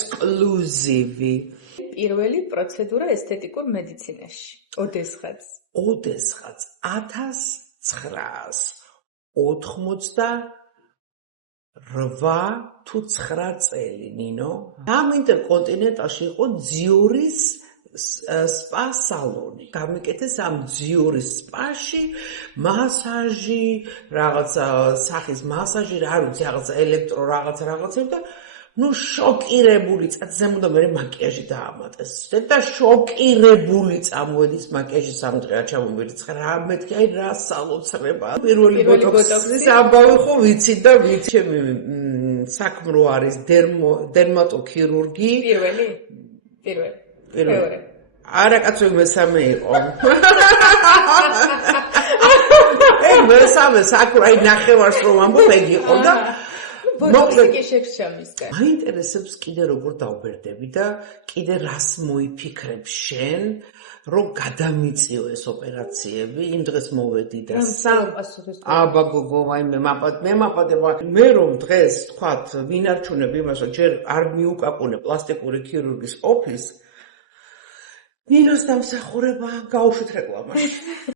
ექსკლუზივი. პირველი პროცედურა ესთეტიკურ მედიცინაში. ოდესღაც 1988 თუ 9 წელი, ნინო. ამ ინტერკონტინენტალში იყო ძიურის სპა სალონი. გამიკეთეს ამ ძიურის სპაში მასაჟი, რაღაცა სახის მასაჟი, რა ვიცი, რაღაცა ელექტრო რაღაცა და შოკირებული ზემოდან მე მაკიაჟი დაამატეს. და შოკირებული წამოედის მაკიაჟის ამ დღეა ჩამოვიდი 19 დღე, აი რა სალოცრება. პირველი ბოტოქსის ამბავი ხო ვიცი და ვიცი. ჩემი საქმრო არის დერმატოქირურგი. პირველი. არა კაცო მესამე იყო. მესამე საქმრო, აი ნახევარს რომ ამბობ ეგ იყო და ბოტოქსი შეგვშამისგან. მაინტერესებს კიდე როგორ დავბერდები და კიდე რას მოიფიქრებ შენ, რომ გადამიწიო ეს ოპერაციები, იმ დღეს მოვედი და აბა გოგო, აი მე მაპადება, მე რომ დღეს თქვათ, ვინ არჩუნებ იმას, რომ ჯერ არ მიუკაკუნე პლასტიკური ქირურგის ოფისს, ნინოს დამსახურება გაუშვით რეკლამაში.